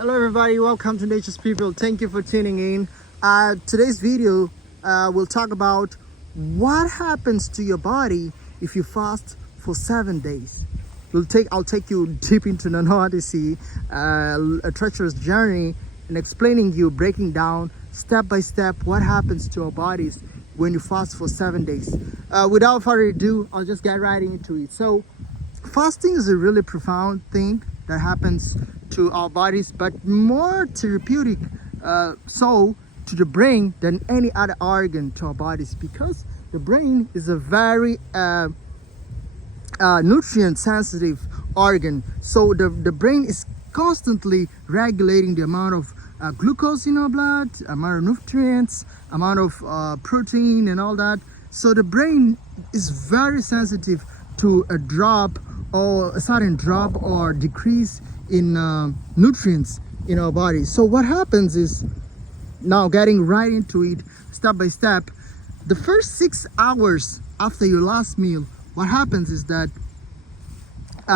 Hello everybody, welcome to Nature's People. Thank you for tuning in. Today's video will talk about what happens to your body if you fast for 7 days. I'll take you deep into the Odyssey, a treacherous journey, and explaining you, breaking down step by step what happens to our bodies when you fast for 7 days. Without further ado, I'll just get right into it. So fasting is a really profound thing that happens to our bodies, but more therapeutic so to the brain than any other organ to our bodies, because the brain is a very nutrient sensitive organ. So the brain is constantly regulating the amount of glucose in our blood, amount of nutrients, amount of protein and all that. So the brain is very sensitive to a drop or a sudden drop or decrease in nutrients in our body. So what happens is, now getting right into it step by step, the first 6 hours after your last meal, what happens is that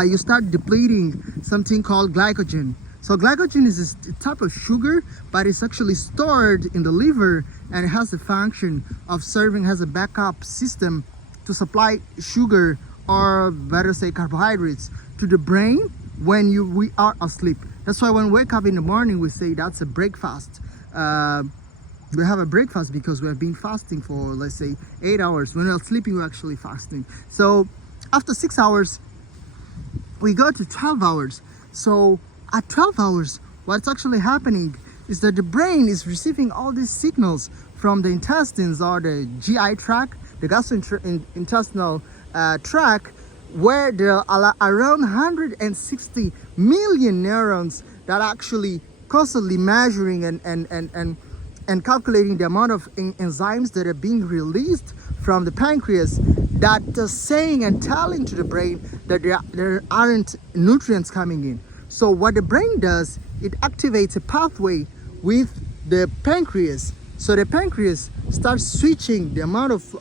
you start depleting something called glycogen. So glycogen is a type of sugar, but it's actually stored in the liver, and it has the function of serving as a backup system to supply sugar, or better say carbohydrates, to the brain when we are asleep. That's why when we wake up in the morning, we say that's a breakfast. We have a breakfast because we have been fasting for, let's say, 8 hours. When we're sleeping, we're actually fasting. So after 6 hours, we go to 12 hours. So at 12 hours, what's actually happening is that the brain is receiving all these signals from the intestines, or the GI tract, the gastrointestinal tract, where there are around 160 million neurons that are actually constantly measuring and calculating the amount of enzymes that are being released from the pancreas, that are saying and telling to the brain that there aren't nutrients coming in. So what the brain does, it activates a pathway with the pancreas. So the pancreas starts switching the amount of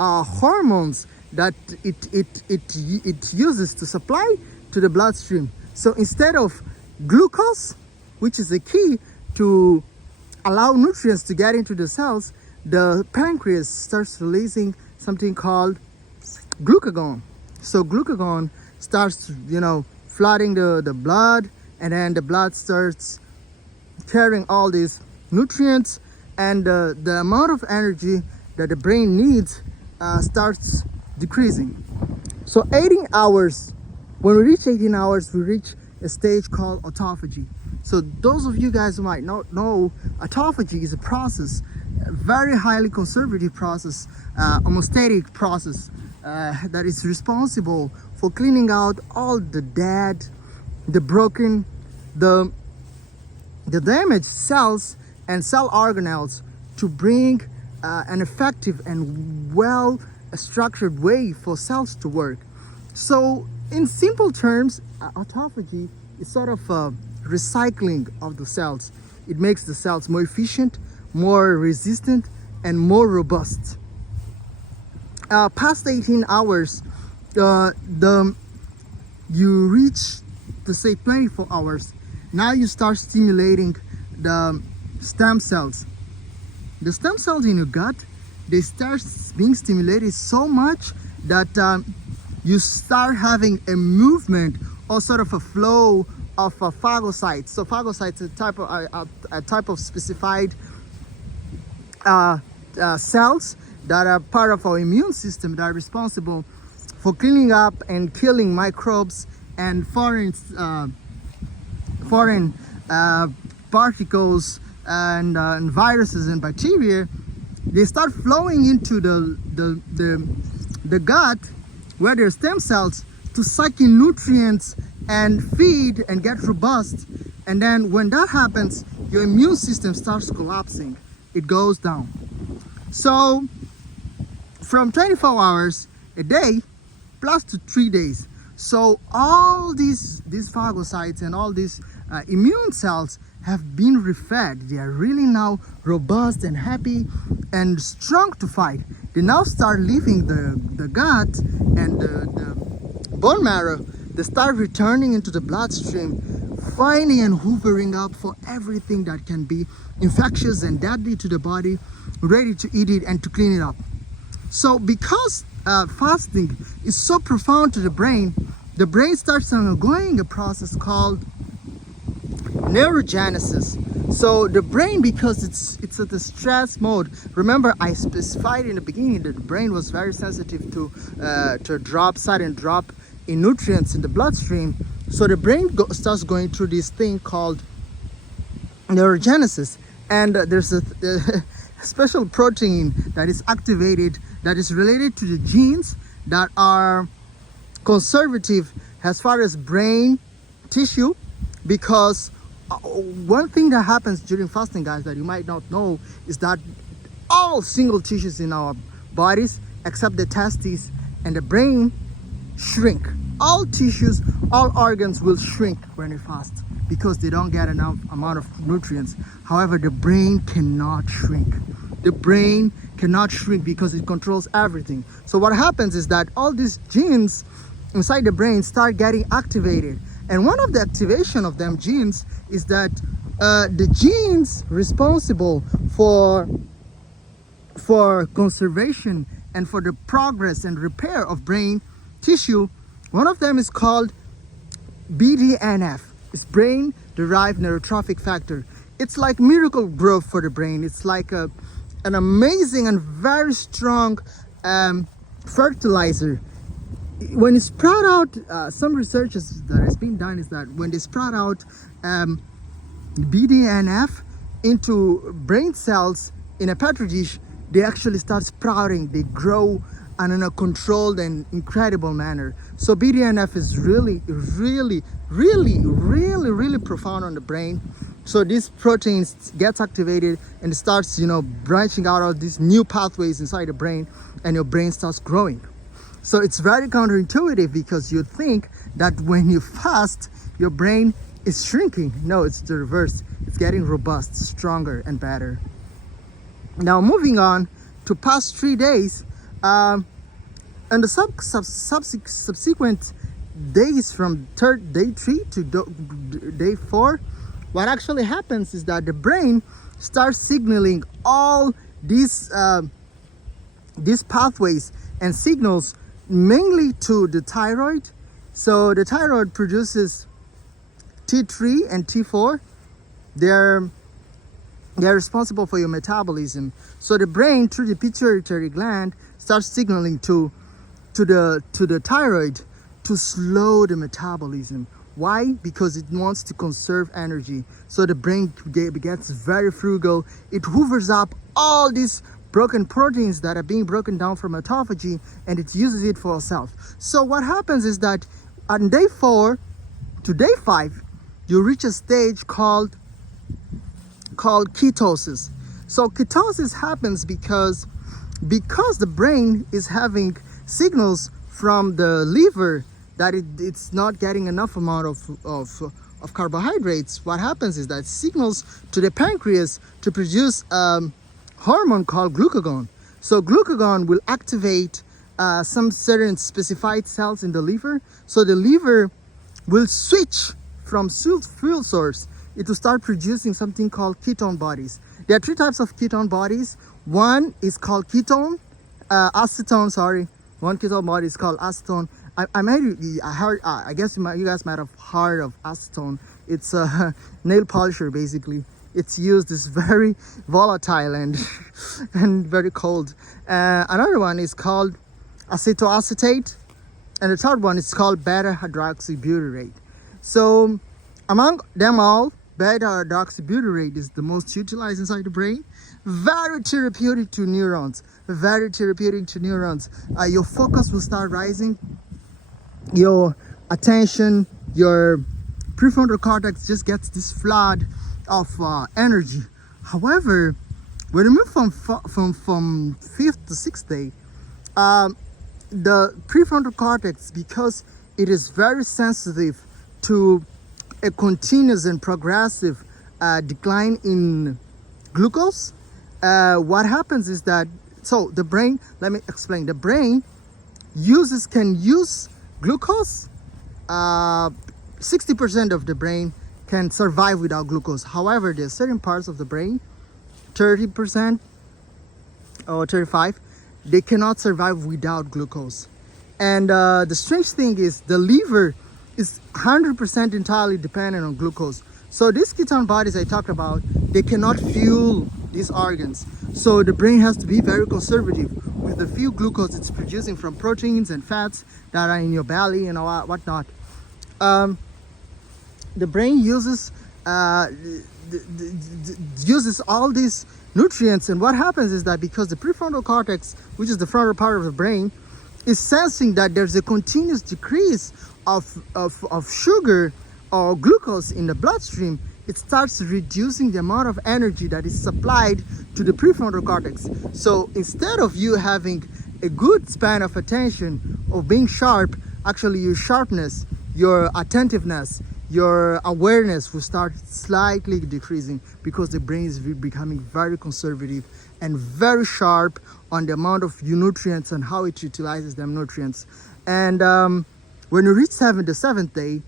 hormones that it uses to supply to the bloodstream. So instead of glucose, which is the key to allow nutrients to get into the cells, the pancreas starts releasing something called glucagon. So glucagon starts, flooding the blood, and then the blood starts carrying all these nutrients, and the amount of energy that the brain needs starts decreasing. So 18 hours, when we reach 18 hours, we reach a stage called autophagy. So those of you guys who might not know, autophagy is a process, a very highly conservative process, homeostatic process that is responsible for cleaning out all the dead, the broken, the damaged cells and cell organelles, to bring an effective and well structured way for cells to work. So in simple terms, autophagy is sort of a recycling of the cells. It makes the cells more efficient, more resistant, and more robust. Past 18 hours, you reach, to say, 24 hours. Now you start stimulating the stem cells. The stem cells in your gut, they start being stimulated so much that you start having a movement, or sort of a flow of phagocytes. So phagocytes are a type of specified cells that are part of our immune system, that are responsible for cleaning up and killing microbes and foreign particles and viruses and bacteria. They start flowing into the gut, where there are stem cells, to suck in nutrients and feed and get robust. And then when that happens, your immune system starts collapsing. It goes down. So from 24 hours a day plus to 3 days. So all these phagocytes and all these immune cells have been refed. They are really now robust and happy and strong to fight. They now start leaving the gut and the bone marrow they start returning into the bloodstream, finding and hoovering up for everything that can be infectious and deadly to the body, ready to eat it and to clean it up. So because fasting is so profound to the brain starts undergoing a process called neurogenesis. So the brain, because it's at the stress mode. Remember, I specified in the beginning that the brain was very sensitive to sudden drop in nutrients in the bloodstream. So the brain starts going through this thing called neurogenesis, and there's a special protein that is activated that is related to the genes that are conservative as far as brain tissue, because one thing that happens during fasting, guys, that you might not know is that all single tissues in our bodies except the testes and the brain shrink. All tissues, all organs will shrink when you fast because they don't get enough amount of nutrients. However, the brain cannot shrink. The brain cannot shrink because it controls everything. So what happens is that all these genes inside the brain start getting activated. And one of the activation of them genes is that the genes responsible for conservation and for the progress and repair of brain tissue, one of them is called BDNF. It's brain derived neurotrophic factor. It's like miracle growth for the brain. It's like an amazing and very strong fertilizer. When you sprout out, some researches that has been done is that when they sprout out BDNF into brain cells in a petri dish, they actually start sprouting. They grow in a controlled and incredible manner. So BDNF is really profound on the brain. So these proteins gets activated and it starts, branching out all these new pathways inside the brain, and your brain starts growing. So it's very counterintuitive because you think that when you fast, your brain is shrinking. No, it's the reverse. It's getting robust, stronger, and better. Now, moving on to past 3 days, and the subsequent days from day 3 to day 4, what actually happens is that the brain starts signaling all these pathways and signals mainly to the thyroid. So the thyroid produces T3 and T4. They're responsible for your metabolism. So the brain, through the pituitary gland, starts signaling to the thyroid to slow the metabolism. Why? Because it wants to conserve energy. So the brain gets very frugal. It hoovers up all these broken proteins that are being broken down from autophagy, and it uses it for itself. So what happens is that on day 4 to day 5, you reach a stage called ketosis. So ketosis happens because the brain is having signals from the liver that it's not getting enough amount of carbohydrates. What happens is that it signals to the pancreas to produce hormone called glucagon. So glucagon will activate some certain specified cells in the liver. So the liver will switch from fuel source. It will start producing something called ketone bodies. There are 3 types of ketone bodies. One is called acetone. One ketone body is called acetone. I guess you guys might have heard of acetone. It's a nail polisher basically. It's used, it's very volatile and very cold. Another one is called acetoacetate, and the third one is called beta hydroxybutyrate. So among them all, beta hydroxybutyrate is the most utilized inside the brain. Very therapeutic to neurons. Your focus will start rising. Your attention, your prefrontal cortex just gets this flood of energy. However, when you move from 5th to 6th day, the prefrontal cortex, because it is very sensitive to a continuous and progressive decline in glucose, what happens is that, so the brain, let me explain, the brain can use glucose 60% of the brain can survive without glucose. However, there's certain parts of the brain, 30% or 35, they cannot survive without glucose. And the strange thing is the liver is 100% entirely dependent on glucose. So these ketone bodies I talked about, they cannot fuel these organs. So the brain has to be very conservative with the few glucose it's producing from proteins and fats that are in your belly and whatnot. The brain uses uses all these nutrients, and what happens is that because the prefrontal cortex, which is the frontal part of the brain, is sensing that there's a continuous decrease of sugar or glucose in the bloodstream, it starts reducing the amount of energy that is supplied to the prefrontal cortex. So instead of you having a good span of attention or being sharp, actually your sharpness, your attentiveness, your awareness will start slightly decreasing because the brain is becoming very conservative and very sharp on the amount of nutrients and how it utilizes them nutrients. And when you reach the seventh day,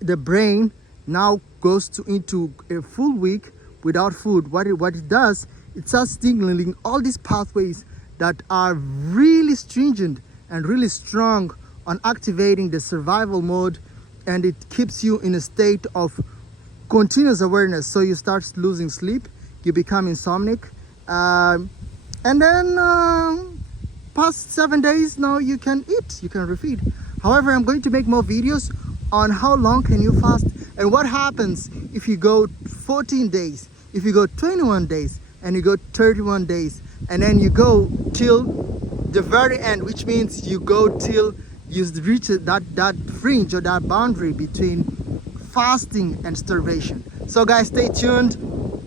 the brain now goes into a full week without food. What it does, it starts signaling all these pathways that are really stringent and really strong on activating the survival mode, and it keeps you in a state of continuous awareness. So you start losing sleep, you become insomniac, and then past 7 days, now you can eat, you can refeed. However, I'm going to make more videos on how long can you fast and what happens if you go 14 days, if you go 21 days, and you go 31 days, and then you go till the very end, which means you go till you reach that fringe or that boundary between fasting and starvation. So guys, stay tuned.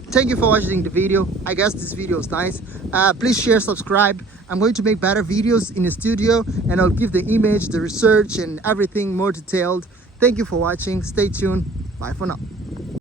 Thank you for watching the video. I guess this video is nice. Please share, subscribe. I'm going to make better videos in the studio, and I'll give the image, the research and everything more detailed. Thank you for watching. Stay tuned. Bye for now.